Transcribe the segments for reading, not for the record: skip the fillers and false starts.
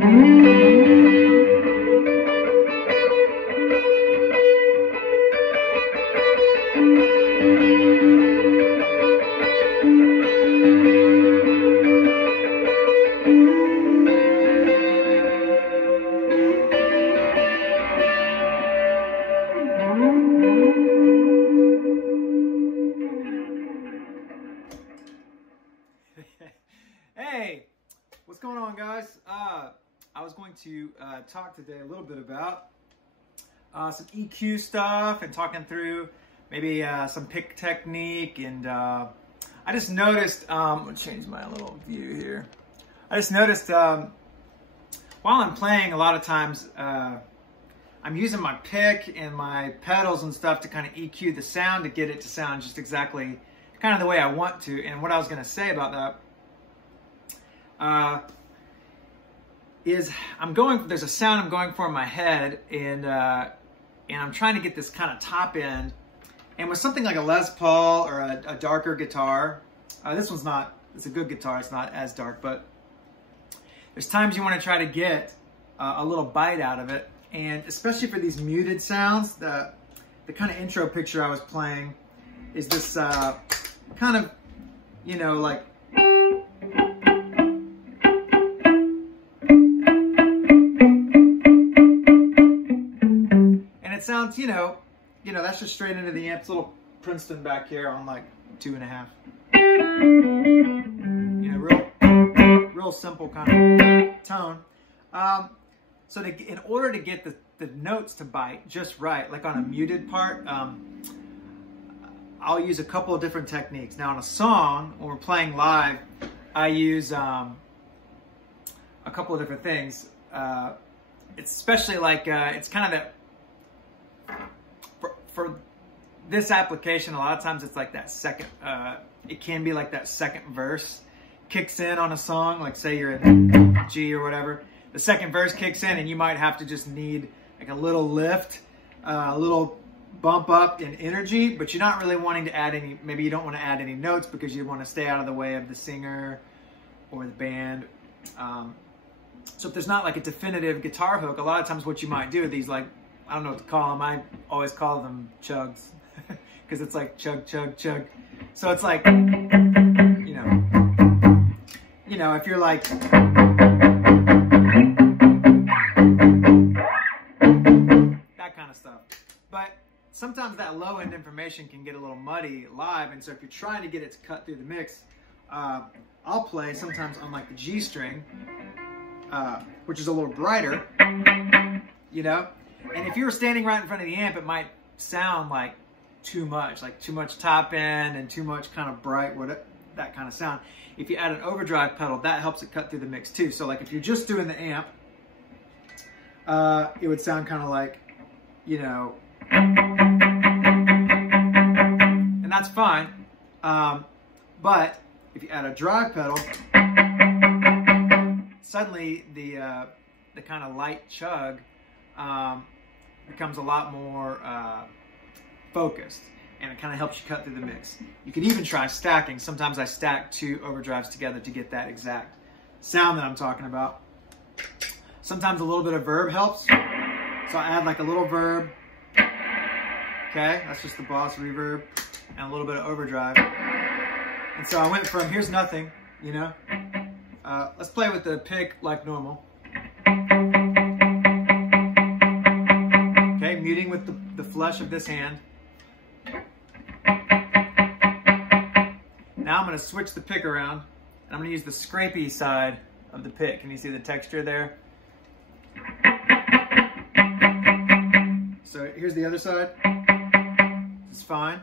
Hey, what's going on, guys? I was going to talk today a little bit about some EQ stuff and talking through maybe some pick technique. And I just noticed, I'll change my little view here. I just noticed while I'm playing, a lot of times I'm using my pick and my pedals and stuff to kind of EQ the sound to get it to sound just exactly kind of the way I want to. And what I was going to say about that is there's a sound I'm going for in my head, and I'm trying to get this kind of top end. And with something like a Les Paul or a darker guitar, this one's not, it's a good guitar, it's not as dark, but there's times you want to try to get a little bite out of it. And especially for these muted sounds, the kind of intro picture I was playing is this kind of, you know, like, it sounds, you know, that's just straight into the amp. It's a little Princeton back here on like 2.5. You know, real simple kind of tone. So in order to get the notes to bite just right, like on a muted part, I'll use a couple of different techniques. Now on a song, when we're playing live, I use a couple of different things. It's especially like, it's kind of that, for this application, a lot of times it's like that second, it can be like that second verse kicks in on a song, like say you're in G or whatever. The second verse kicks in and you might have to just need like a little lift, a little bump up in energy, but you're not really wanting to add any, maybe you don't want to add any notes because you want to stay out of the way of the singer or the band. So if there's not like a definitive guitar hook, a lot of times what you might do are these, like, I don't know what to call them. I always call them chugs because it's like chug, chug, chug. So it's like, you know, if you're like, that kind of stuff. But sometimes that low end information can get a little muddy live. And so if you're trying to get it to cut through the mix, I'll play sometimes on like the G string, which is a little brighter, you know? And if you were standing right in front of the amp, it might sound like too much top end and too much kind of bright, that kind of sound. If you add an overdrive pedal, that helps it cut through the mix too. So like if you're just doing the amp, it would sound kind of like, you know, and that's fine. But if you add a drive pedal, suddenly the kind of light chug becomes a lot more focused, and it kind of helps you cut through the mix. You can even try stacking. Sometimes I stack two overdrives together to get that exact sound that I'm talking about. Sometimes a little bit of verb helps. So I add like a little verb. Okay, that's just the Boss reverb and a little bit of overdrive. And so I went from here's nothing, you know. Let's play with the pick like normal. Okay, muting with the flush of this hand. Now I'm going to switch the pick around, and I'm going to use the scrapey side of the pick. Can you see the texture there? So here's the other side. This is fine.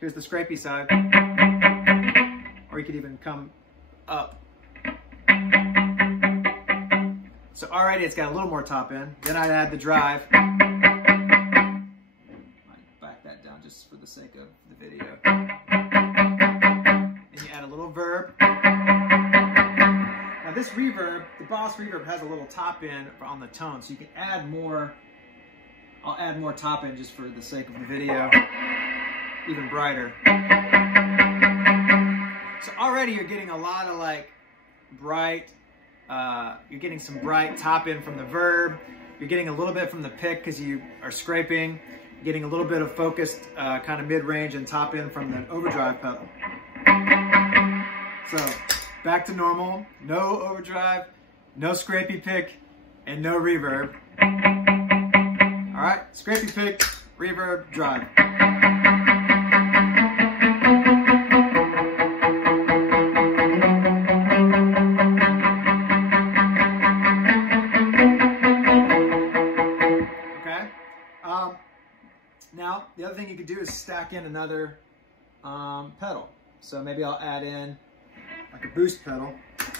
Here's the scrapey side. Or you could even come up. So already it's got a little more top end. Then I'd add the drive. I'd back that down just for the sake of the video. And you add a little verb. Now this reverb, the Boss reverb, has a little top end on the tone, so you can add more. I'll add more top end just for the sake of the video. Even brighter. So already you're getting a lot of like bright, You're getting some bright top end from the verb. You're getting a little bit from the pick because you are scraping. You're getting a little bit of focused kind of mid-range and top end from the overdrive pedal. So back to normal, no overdrive, no scrapey pick, and no reverb. All right, scrapey pick, reverb, drive. Now, the other thing you could do is stack in another pedal. So maybe I'll add in like a boost pedal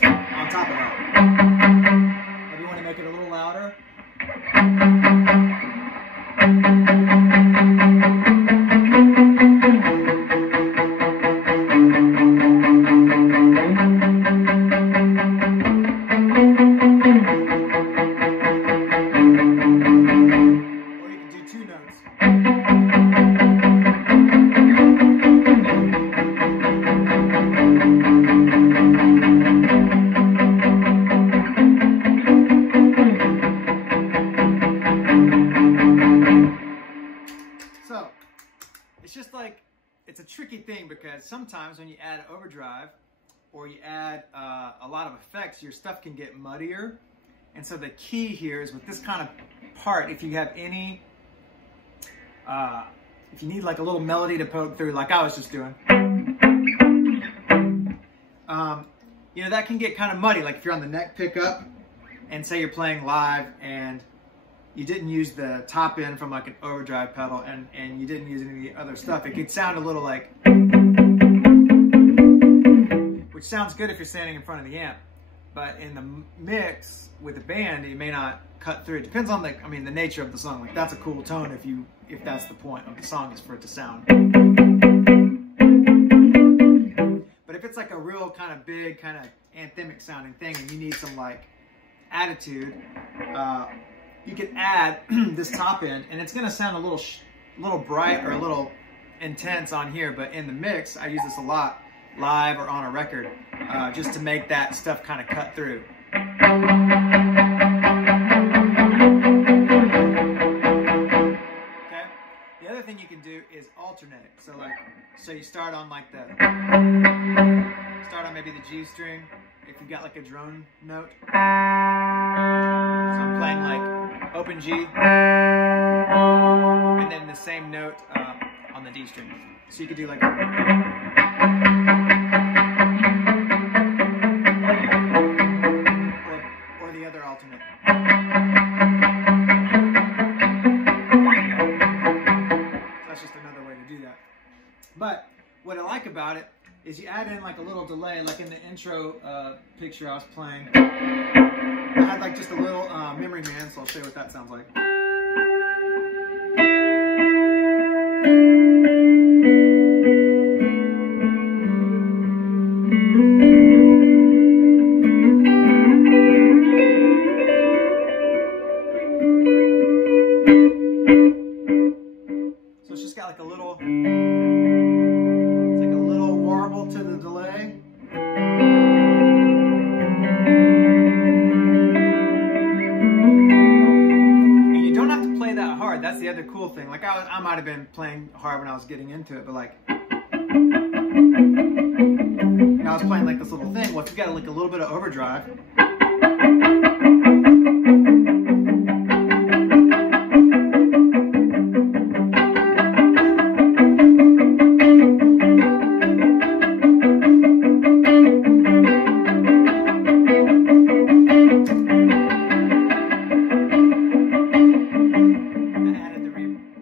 on top of that. Maybe you want to make it a little louder. Or you can do 2 notes. So, it's just like, it's a tricky thing because sometimes when you add overdrive or you add a lot of effects, your stuff can get muddier. And so the key here is with this kind of part, if you have any, if you need like a little melody to poke through, like I was just doing, you know, that can get kind of muddy. Like if you're on the neck pickup and say you're playing live and you didn't use the top end from like an overdrive pedal and you didn't use any of the other stuff, it could sound a little like, which sounds good if you're standing in front of the amp, but in the mix with the band, it may not cut through. It depends on the nature of the song. Like that's a cool tone if that's the point of the song, is for it to sound. But if it's like a real kind of big, kind of anthemic sounding thing and you need some like attitude, you can add this top end and it's gonna sound a little bright or a little intense on here, but in the mix, I use this a lot live or on a record, just to make that stuff kind of cut through. Okay. The other thing you can do is alternate. So you start on like start on maybe the G string if you've got like a drone note. So I'm playing like open G and then the same note on the D string. So you could do like or the other alternate. So that's just another way to do that. But what I like about it is you add in like a little delay, like in the intro picture I was playing. I had like just a little memory man, so I'll show you what that sounds like. So it's just got like a little, it's like a little warble to the delay. And you don't have to play that hard. That's the other cool thing. Like I might have been playing hard when I was getting into it, but like, you know, I was playing like this little thing. Well, if you got like a little bit of overdrive,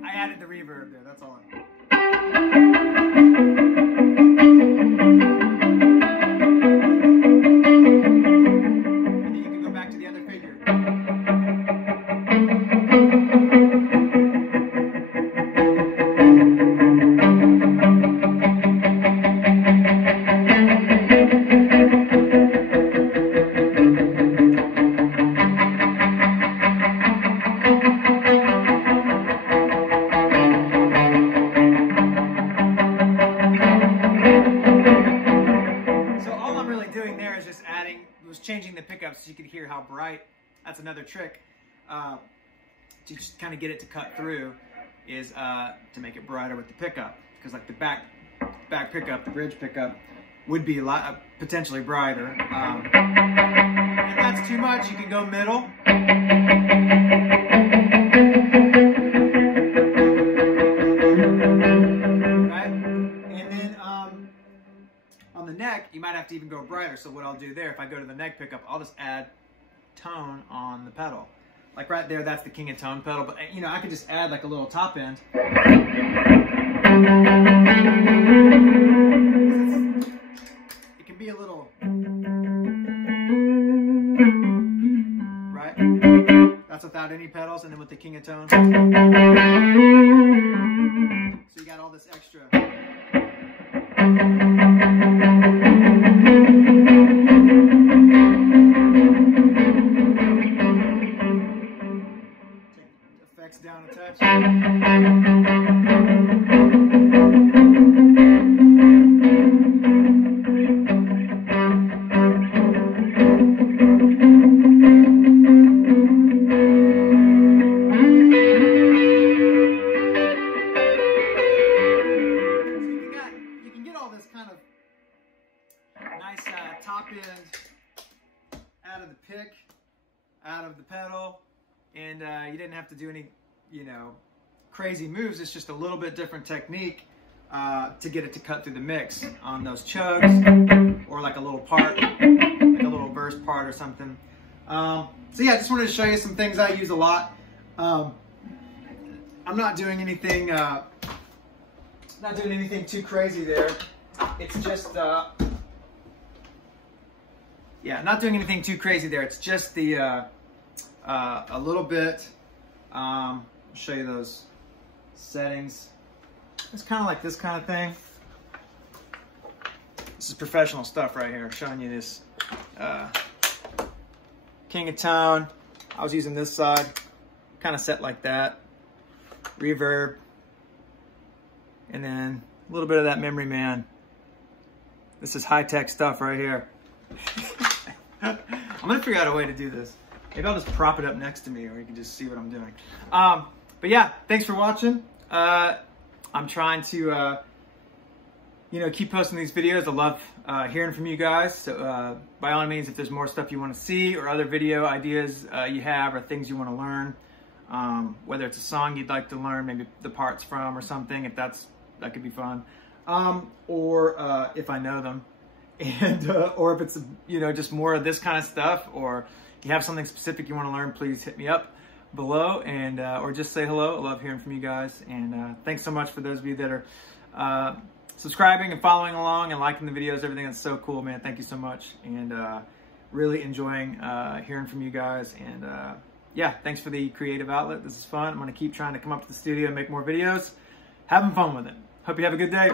I added the reverb there, that's all. And then you can go back to the other so you can hear how bright. That's another trick to just kind of get it to cut through, is to make it brighter with the pickup, because like the back pickup, the bridge pickup, would be a lot potentially brighter. If that's too much, you can go middle. Right? And then on the neck, you might have to even go brighter. So what I'll do there, if I go to the neck pickup, I'll just add tone on the pedal. Like right there, that's the King of Tone pedal. But you know, I could just add like a little top end. It can be a little, right? That's without any pedals, and then with the King of Tone. So you got all this extra. Effects down a touch. Nice top end out of the pick, out of the pedal, and you didn't have to do any, you know, crazy moves. It's just a little bit different technique to get it to cut through the mix on those chugs, or like a little part, like a little verse part or something. So yeah, I just wanted to show you some things I use a lot. I'm not doing anything too crazy there. It's just yeah, not doing anything too crazy there. It's just the a little bit. I'll show you those settings. It's kind of like this kind of thing. This is professional stuff right here. I'm showing you this King of Tone. I was using this side, kind of set like that. Reverb, and then a little bit of that Memory Man. This is high-tech stuff right here. I'm gonna figure out a way to do this. Maybe I'll just prop it up next to me, or you can just see what I'm doing. But yeah, thanks for watching. I'm trying to, you know, keep posting these videos. I love hearing from you guys. So by all means, if there's more stuff you want to see, or other video ideas you have, or things you want to learn, whether it's a song you'd like to learn, maybe the parts from or something, if that could be fun, or if I know them. And or if it's, you know, just more of this kind of stuff, or you have something specific you want to learn, please hit me up below, and or just say hello. I love hearing from you guys, and thanks so much for those of you that are subscribing and following along and liking the videos. Everything, that's so cool, man. Thank you so much, and really enjoying hearing from you guys. And yeah, thanks for the creative outlet. This is fun. I'm going to keep trying to come up to the studio and make more videos. Having fun with it. Hope you have a good day.